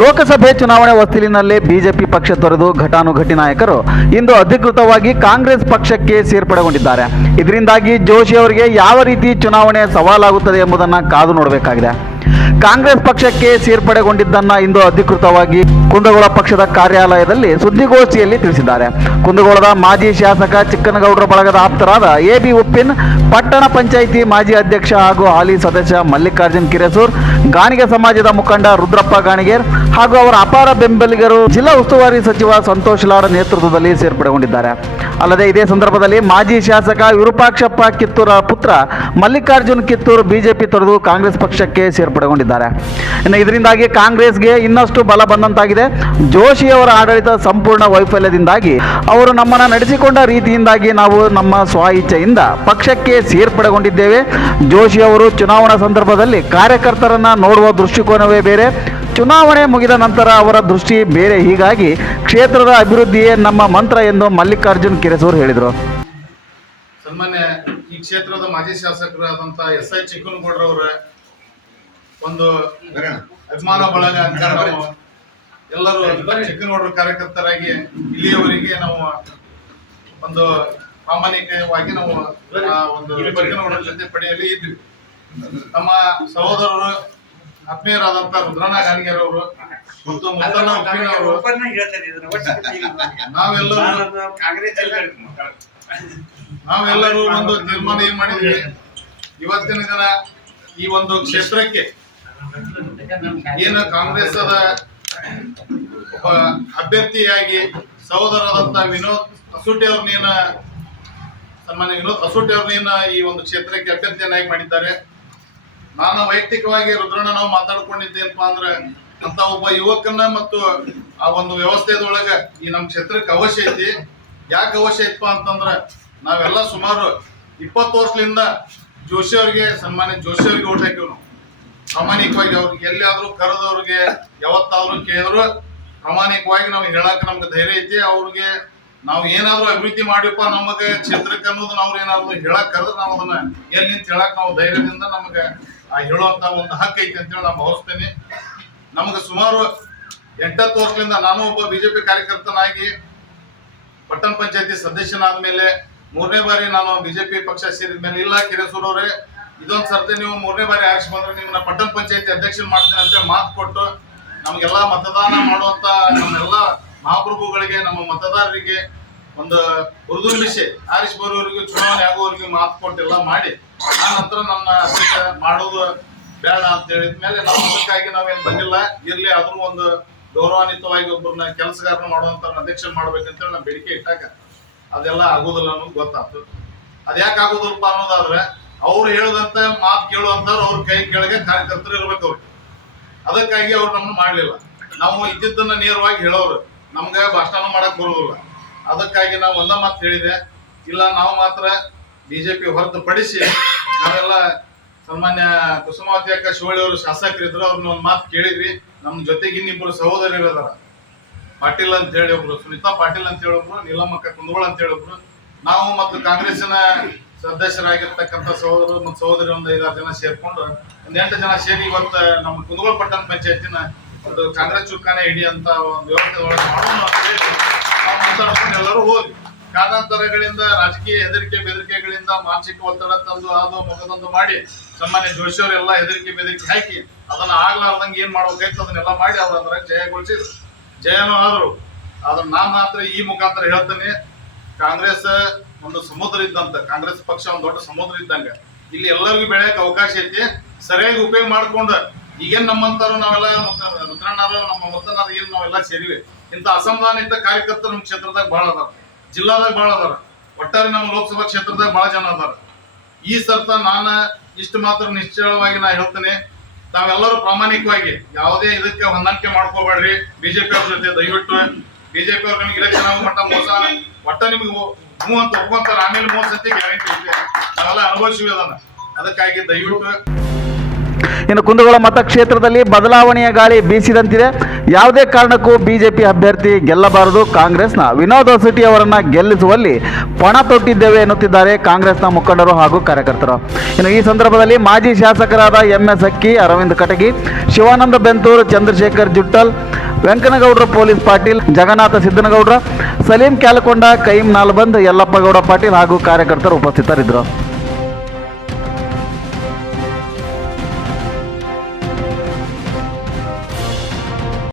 ಲೋಕಸಭೆ ಚುನಾವಣೆ ಹೊಸ್ತಿಲಿನಲ್ಲಿ ಬಿಜೆಪಿ ಪಕ್ಷ ತೊರೆದು ಘಟಾನುಘಟಿ ನಾಯಕರು ಇಂದು ಅಧಿಕೃತವಾಗಿ ಕಾಂಗ್ರೆಸ್ ಪಕ್ಷಕ್ಕೆ ಸೇರ್ಪಡೆಗೊಂಡಿದ್ದಾರೆ. ಇದರಿಂದಾಗಿ ಜೋಶಿ ಅವರಿಗೆ ಯಾವ ರೀತಿ ಚುನಾವಣೆ ಸವಾಲಾಗುತ್ತದೆ ಎಂಬುದನ್ನು ಕಾದು ನೋಡಬೇಕಾಗಿದೆ. ಕಾಂಗ್ರೆಸ್ ಪಕ್ಷಕ್ಕೆ ಸೇರ್ಪಡೆಗೊಂಡಿದ್ದನ್ನ ಇಂದು ಅಧಿಕೃತವಾಗಿ ಕುಂದಗೋಳ ಪಕ್ಷದ ಕಾರ್ಯಾಲಯದಲ್ಲಿ ಸುದ್ದಿಗೋಷ್ಠಿಯಲ್ಲಿ ತಿಳಿಸಿದ್ದಾರೆ. ಕುಂದಗೋಳದ ಮಾಜಿ ಶಾಸಕ ಚಿಕ್ಕನಗೌಡರ ಬಳಗದ ಆಪ್ತರಾದ ಎ ಬಿ ಉಪ್ಪಿನ್, ಪಟ್ಟಣ ಪಂಚಾಯಿತಿ ಮಾಜಿ ಅಧ್ಯಕ್ಷ ಹಾಗೂ ಹಾಲಿ ಸದಸ್ಯ ಮಲ್ಲಿಕಾರ್ಜುನ್ ಕಿರೆಸೂರ್, ಗಾಣಿಗೆ ಸಮಾಜದ ಮುಖಂಡ ರುದ್ರಪ್ಪ ಗಾಣಿಗೇರ್ ಹಾಗೂ ಅವರ ಅಪಾರ ಬೆಂಬಲಿಗರು ಜಿಲ್ಲಾ ಉಸ್ತುವಾರಿ ಸಚಿವ ಸಂತೋಷ್ ಲಾಡ್ ನೇತೃತ್ವದಲ್ಲಿ ಸೇರ್ಪಡೆಗೊಂಡಿದ್ದಾರೆ. ಅಲ್ಲದೆ ಇದೇ ಸಂದರ್ಭದಲ್ಲಿ ಮಾಜಿ ಶಾಸಕ ವಿರೂಪಾಕ್ಷಪ್ಪ ಕಿತ್ತೂರ ಪುತ್ರ ಮಲ್ಲಿಕಾರ್ಜುನ್ ಕಿತ್ತೂರು ಬಿಜೆಪಿ ತೊರೆದು ಕಾಂಗ್ರೆಸ್ ಪಕ್ಷಕ್ಕೆ ಸೇರ್ಪಡೆಗೊಂಡಿದ್ದಾರೆ. ಇನ್ನು ಇದರಿಂದಾಗಿ ಕಾಂಗ್ರೆಸ್ಗೆ ಇನ್ನಷ್ಟು ಬಲ ಬಂದಂತಾಗಿದೆ. ಜೋಶಿ ಅವರ ಆಡಳಿತ ಸಂಪೂರ್ಣ ವೈಫಲ್ಯದಿಂದಾಗಿ ಅವರು ನಮ್ಮನ್ನು ನಡೆಸಿಕೊಂಡ ರೀತಿಯಿಂದಾಗಿ ನಾವು ನಮ್ಮ ಸ್ವ ಇಚ್ಛೆಯಿಂದ ಪಕ್ಷಕ್ಕೆ ಸೇರ್ಪಡೆಗೊಂಡಿದ್ದೇವೆ. ಜೋಶಿ ಅವರು ಚುನಾವಣಾ ಸಂದರ್ಭದಲ್ಲಿ ಕಾರ್ಯಕರ್ತರನ್ನ ನೋಡುವ ದೃಷ್ಟಿಕೋನವೇ ಬೇರೆ. ಚುನಾವಣೆ ಮುಗಿದ ನಂತರ ಅವರ ದೃಷ್ಟಿ ಬೇರೆ. ಹೀಗಾಗಿ ಕ್ಷೇತ್ರದ ಅಭಿವೃದ್ಧಿಯೇ ನಮ್ಮ ಮಂತ್ರ ಎಂದು ಮಲ್ಲಿಕಾರ್ಜುನ್ ಕಿರೆಸೂರ್ ಹೇಳಿದರು. ಸನ್ಮಾನ್ಯ ಈ ಕ್ಷೇತ್ರದ ಮಾಜಿ ಶಾಸಕರಾದಂತ ಎಸ್ ಐ ಚಿಕ್ಕನಗೌಡ್ರವರ ಒಂದು ಅಭಿಮಾನ ಬಳಗ ಅಂತ ಎಲ್ಲರೂ ಚಿಕ್ಕನಗೌಡರ ಕಾರ್ಯಕರ್ತರಾಗಿ ಇಲ್ಲಿಯವರೆಗೆ ನಾವು ಒಂದು ಪ್ರಾಮಾಣಿಕವಾಗಿ ನಾವು ಒಂದು ಚಿಕ್ಕನಗೌಡರ ಜೊತೆ ಪಡೆಯಲ್ಲಿ ಇದ್ವಿ ನಮ್ಮ ಸಹೋದರರು ಆತ್ಮೀಯರಾದಂತ ರುದ್ರಣ್ಣ ಅವರು ಮತ್ತು ಮುದ್ದಣ್ಣ ಉಪ್ಪಿನ ಅವರು. ನಾವೆಲ್ಲರೂ ನಾವೆಲ್ಲರೂ ಒಂದು ತೀರ್ಮಾನ ಏನ್ ಮಾಡಿದ್ವಿ? ಇವತ್ತಿನ ದಿನ ಈ ಒಂದು ಕ್ಷೇತ್ರಕ್ಕೆ ಏನು ಕಾಂಗ್ರೆಸ್ ಒಬ್ಬ ಅಭ್ಯರ್ಥಿಯಾಗಿ ಸಹೋದರಾದಂತ ವಿನೋದ್ ಅಸೂಟಿ ಅವ್ರನ್ನೇನ ಸನ್ಮಾನ್ಯ ವಿನೋದ್ ಅಸೂಟಿ ಅವ್ರನ್ನೇನ ಈ ಒಂದು ಕ್ಷೇತ್ರಕ್ಕೆ ಅಭ್ಯರ್ಥಿಯನ್ನಾಗಿ ಮಾಡಿದ್ದಾರೆ. ನಾನು ವೈಯಕ್ತಿಕವಾಗಿ ರುದ್ರಣ್ಣ, ನಾವು ಮಾತಾಡ್ಕೊಂಡಿದ್ದೇನಪ್ಪ ಅಂದ್ರೆ ಅಂತ ಒಬ್ಬ ಯುವಕನ ಮತ್ತು ಆ ಒಂದು ವ್ಯವಸ್ಥೆದೊಳಗೆ ಈ ನಮ್ಮ ಕ್ಷೇತ್ರಕ್ಕೆ ಅವಶ್ಯ ಐತಿ. ಯಾಕೆ ಅವಶ್ಯ ಐತಪ್ಪ ಅಂತಂದ್ರೆ ನಾವೆಲ್ಲ ಸುಮಾರು ಇಪ್ಪತ್ತು ವರ್ಷದಿಂದ ಜೋಶಿ ಅವ್ರಿಗೆ ಸನ್ಮಾನ್ಯ ಜೋಶಿ ಅವ್ರಿಗೆ ಓಟ್ ಹಾಕಿವ್ ನಾವು ಪ್ರಾಮಾಣಿಕವಾಗಿ ಅವ್ರಿಗೆ ಎಲ್ಲಿಯಾದ್ರೂ ಕರೆದವ್ರಿಗೆ ಯಾವತ್ತಾದ್ರೂ ಕೇಳಿದ್ರು, ಪ್ರಾಮಾಣಿಕವಾಗಿ ನಾವು ಹೇಳಕ್ಕೆ ನಮ್ಗೆ ಧೈರ್ಯ ಐತಿ. ಅವ್ರಿಗೆ ನಾವು ಏನಾದ್ರೂ ಅಭಿವೃದ್ಧಿ ಮಾಡಿಪ್ಪ ನಮಗೆ ಕ್ಷೇತ್ರಕ್ಕೆ ಅನ್ನೋದು ನಾವು ಏನಾದ್ರು ಹೇಳಕ್ ಕರೆದ್ರೆ ನಾವು ಅದನ್ನ ಎಲ್ಲಿ ನಿಂತ ಹೇಳಕ್ ನಾವು ಧೈರ್ಯದಿಂದ ನಮಗೆ ಹೇಳುವಂತ ಒಂದು ಹಕ್ಕು ಐತಿ ಅಂತೇಳಿ ನಾನು ಭಾವಿಸ್ತೇನೆ. ನಮಗೆ ಸುಮಾರು ಎಂಟತ್ತು ವರ್ಷದಿಂದ ನಾನು ಒಬ್ಬ ಬಿಜೆಪಿ ಕಾರ್ಯಕರ್ತನಾಗಿ ಪಟ್ಟಣ ಪಂಚಾಯತಿ ಸದಸ್ಯನಾದ ಮೇಲೆ ಮೂರನೇ ಬಾರಿ ನಾನು ಬಿಜೆಪಿ ಪಕ್ಷ ಸೇರಿದ ಮೇಲೆ ಇಲ್ಲ ಕಿರೇಸೂರವ್ರೆ, ಇದೊಂದು ಇದೊಂದ್ ಸರ್ತಿ ನೀವು ಮೂರನೇ ಬಾರಿ ಆರಿಸಿ ಬಂದ್ರೆ ನಿಮ್ಮನ್ನ ಪಟ್ಟಣ ಪಂಚಾಯತಿ ಅಧ್ಯಕ್ಷ ಮಾಡ್ತೀನಿ ಅಂತ ಮಾತು ಕೊಟ್ಟು ನಮಗೆಲ್ಲ ಮತದಾನ ಮಾಡುವಂತ ನಮ್ಮೆಲ್ಲ ಮಹಾಪ್ರಭುಗಳಿಗೆ, ನಮ್ಮ ಮತದಾರರಿಗೆ ಒಂದು ಹುರಿದುಂಬಿಸಿ ಆರಿಸಿ ಬರುವವರಿಗೂ, ಚುನಾವಣೆ ಆಗುವವರಿಗೆ ಮಾತು ಕೊಟ್ಟೆಲ್ಲ ಮಾಡಿ, ಆ ನಂತರ ನಮ್ಮ ಮಾಡೋದು ಬೇಡ ಅಂತ ಹೇಳಿದ ಮೇಲೆ ನಾವು ನಾವೇನು ಬಂದಿಲ್ಲ. ಇರ್ಲಿ, ಆದ್ರೂ ಒಂದು ಗೌರವಾನ್ವಿತವಾಗಿ ಒಬ್ಬರನ್ನ ಕೆಲಸಗಾರನ ಮಾಡುವಂತ ಅಧ್ಯಕ್ಷ ಮಾಡ್ಬೇಕಂತೇಳಿ ನಾವು ಬೇಡಿಕೆ ಇಟ್ಟಾಗ ಅದೆಲ್ಲ ಆಗೋದಿಲ್ಲ ಅನ್ನೋದು ಗೊತ್ತಾಯ್ತು ಅದ್ಯಾಕೆ ಆಗೋದಿಲ್ಲಪ್ಪ ಅನ್ನೋದಾದ್ರೆ, ಅವ್ರು ಹೇಳದಂತ ಮಾತು ಕೇಳುವಂತವ್ರು ಅವ್ರ ಕೈ ಕೆಳಗೆ ಕಾರ್ಯಕರ್ತರು ಇರ್ಬೇಕು ಅವ್ರಿಗೆ ಅದಕ್ಕಾಗಿ ಅವ್ರು ನಮ್ಮನ್ನ ಮಾಡ್ಲಿಲ್ಲ. ನಾವು ಇದ್ದಿದ್ದನ್ನ ನೇರವಾಗಿ ಹೇಳೋರು. ನಮ್ಗೆ ಭಾಷಣ ಮಾಡಕ್ ಬರುವುದಿಲ್ಲ ಅದಕ್ಕಾಗಿ ನಾವು ಒಂದ ಮಾತು ಹೇಳಿದೆ. ಇಲ್ಲ, ನಾವು ಮಾತ್ರ ಬಿಜೆಪಿ ಹೊರತುಪಡಿಸಿ ನಾವೆಲ್ಲ ಸನ್ಮಾನ್ಯ ಕುಸುಮಾವತಿ ಅಕ್ಕ ಶಿವಳ್ಳಿ ಅವರು ಶಾಸಕರಿದ್ರು ಅವ್ರನ್ನ ಒಂದು ಮಾತು ಕೇಳಿದ್ವಿ. ನಮ್ಮ ಜೊತೆಗೆ ಇನ್ನಿಬ್ರು ಸಹೋದರಿರು ಅದಾರ ಪಾಟೀಲ್ ಅಂತ ಹೇಳಿ ಒಬ್ರು, ಸುನೀತಾ ಪಾಟೀಲ್ ಅಂತ ಹೇಳೊಬ್ರು ನೀಲಮ್ಮಕ್ಕ ಕುಂದಗೋಳ ಅಂತ ಹೇಳೊಬ್ರು ನಾವು ಮತ್ತು ಕಾಂಗ್ರೆಸ್ನ ಸದಸ್ಯರಾಗಿರ್ತಕ್ಕಂಥ ಸಹೋದರರು ಮತ್ತು ಸಹೋದರಿ ಒಂದು ಐದಾರು ಜನ ಸೇರ್ಕೊಂಡು ಒಂದ್ ಎಂಟು ಜನ ಸೇರಿ ಇವತ್ತು ನಮ್ಮ ಕುಂದಗೋಳ ಪಟ್ಟಣ ಪಂಚಾಯತಿನ ಒಂದು ಕಾಂಗ್ರೆಸ್ ಚುಕ್ಕಾನೆ ಹಿಡಿ ಅಂತ ಒಂದು ವ್ಯವಸ್ಥೆ ಒಳಗೆ ಮಾಡೋಣ ಎಲ್ಲರೂ ಹೋಗಿ ಕಾರಣಾಂತರಗಳಿಂದ ರಾಜಕೀಯ ಹೆದರಿಕೆ ಬೆದರಿಕೆಗಳಿಂದ ಮಾನಸಿಕ ಒತ್ತಡ ತಂದು ಅದು ಮಗದೊಂದು ಮಾಡಿ ಸನ್ಮಾನ್ಯ ಜೋಶಿ ಅವರೆಲ್ಲ ಹೆದರಿಕೆ ಬೆದರಿಕೆ ಹಾಕಿ ಅದನ್ನ ಆಗ್ಲಾರ್ದಂಗ ಏನ್ ಮಾಡ್ಬೇಕಾಯ್ತು ಅದನ್ನೆಲ್ಲ ಮಾಡಿ ಅವ್ರ ಅದ್ರ ಜಯಗೊಳಿಸಿದ್ರು. ಜಯನೂ ಆದ್ರು. ಅದನ್ನ ನಾನ್ ಮಾತ್ರ ಈ ಮುಖಾಂತರ ಹೇಳ್ತೇನೆ, ಕಾಂಗ್ರೆಸ್ ಒಂದು ಸಮುದ್ರ ಇದ್ದಂತ. ಕಾಂಗ್ರೆಸ್ ಪಕ್ಷ ಒಂದು ದೊಡ್ಡ ಸಮುದ್ರ ಇದ್ದಂಗ. ಇಲ್ಲಿ ಎಲ್ಲರಿಗೂ ಬೆಳೆಯಕ್ಕೆ ಅವಕಾಶ ಐತಿ. ಸರಿಯಾಗಿ ಉಪಯೋಗ ಮಾಡ್ಕೊಂಡು ಈಗೇನ್ ನಮ್ಮಂತಾರು ನಾವೆಲ್ಲ ರುದ್ರಣ್ಣರು, ನಮ್ಮ ಮುತ್ತನಾರ ಏನ್ ನಾವೆಲ್ಲ ಸೇರಿವೆ. ಇಂಥ ಅಸಮಾಧಾನಿತ ಕಾರ್ಯಕರ್ತರು ನಮ್ಮ ಕ್ಷೇತ್ರದಾಗ ಬಹಳ ಅದಾರ. ಜಿಲ್ಲಾದಾಗ ಬಹಳ ಅದಾರ. ಒಟ್ಟಾರೆ ನಮ್ಮ ಲೋಕಸಭಾ ಕ್ಷೇತ್ರದಾಗ ಬಹಳ ಜನ ಅದಾರ. ಈ ಸರ್ತ ನಾನು ಇಷ್ಟು ಮಾತ್ರ ನಿಶ್ಚಯವಾಗಿ ನಾ ಹೇಳ್ತೇನೆ. ತಾವೆಲ್ಲರೂ ಪ್ರಾಮಾಣಿಕವಾಗಿ ಯಾವುದೇ ಇದಕ್ಕೆ ಹೊಂದಾಣಿಕೆ ಮಾಡ್ಕೋಬೇಡ್ರಿ. ಬಿಜೆಪಿ ಅವ್ರ ಜೊತೆ ದಯವಿಟ್ಟು. ಬಿಜೆಪಿ ಅವ್ರು ನಿಮ್ಗೆ ಇಲೆಕ್ಷನ್ ಆಗೋ ಮಟ್ಟ ಮೋಸ. ಒಟ್ಟ ನಿಮ್ಗೆ ಹ್ಞೂ ಅಂತ ಒಪ್ಕೊಂತಾರೆ. ಆಮೇಲೆ ಮೋಸ ಅಂತ ಗ್ಯಾರಂಟಿ ಇದೆ. ನಾವೆಲ್ಲ ಅನುಭವಿಸಿವಿ ಅದನ್ನ. ಅದಕ್ಕಾಗಿ ದಯವಿಟ್ಟು ಇನ್ನು ಕುಂದಗೋಳ ಮತಕ್ಷೇತ್ರದಲ್ಲಿ ಬದಲಾವಣೆಯ ಗಾಳಿ ಬೀಸಿದಂತಿದೆ. ಯಾವುದೇ ಕಾರಣಕ್ಕೂ ಬಿಜೆಪಿ ಅಭ್ಯರ್ಥಿ ಗೆಲ್ಲಬಾರದು. ಕಾಂಗ್ರೆಸ್ನ ವಿನೋದ್ ಹೊಸಟಿ ಅವರನ್ನ ಗೆಲ್ಲಿಸುವಲ್ಲಿ ಪಣ ತೊಟ್ಟಿದ್ದೇವೆ ಎನ್ನುತ್ತಿದ್ದಾರೆ ಕಾಂಗ್ರೆಸ್ನ ಮುಖಂಡರು ಹಾಗೂ ಕಾರ್ಯಕರ್ತರು. ಇನ್ನು ಈ ಸಂದರ್ಭದಲ್ಲಿ ಮಾಜಿ ಶಾಸಕರಾದ M S Akki, Arvind Katagi, Shivananda Benturu, Chandrashekhar Juttal, Venkanagowdara police Patil, Jagannatha Siddanagowdra, Salim Kyalakonda, Kaim Nalband, Yallappagowda Patil ಹಾಗೂ ಕಾರ್ಯಕರ್ತರು ಉಪಸ್ಥಿತರಿದ್ದರು.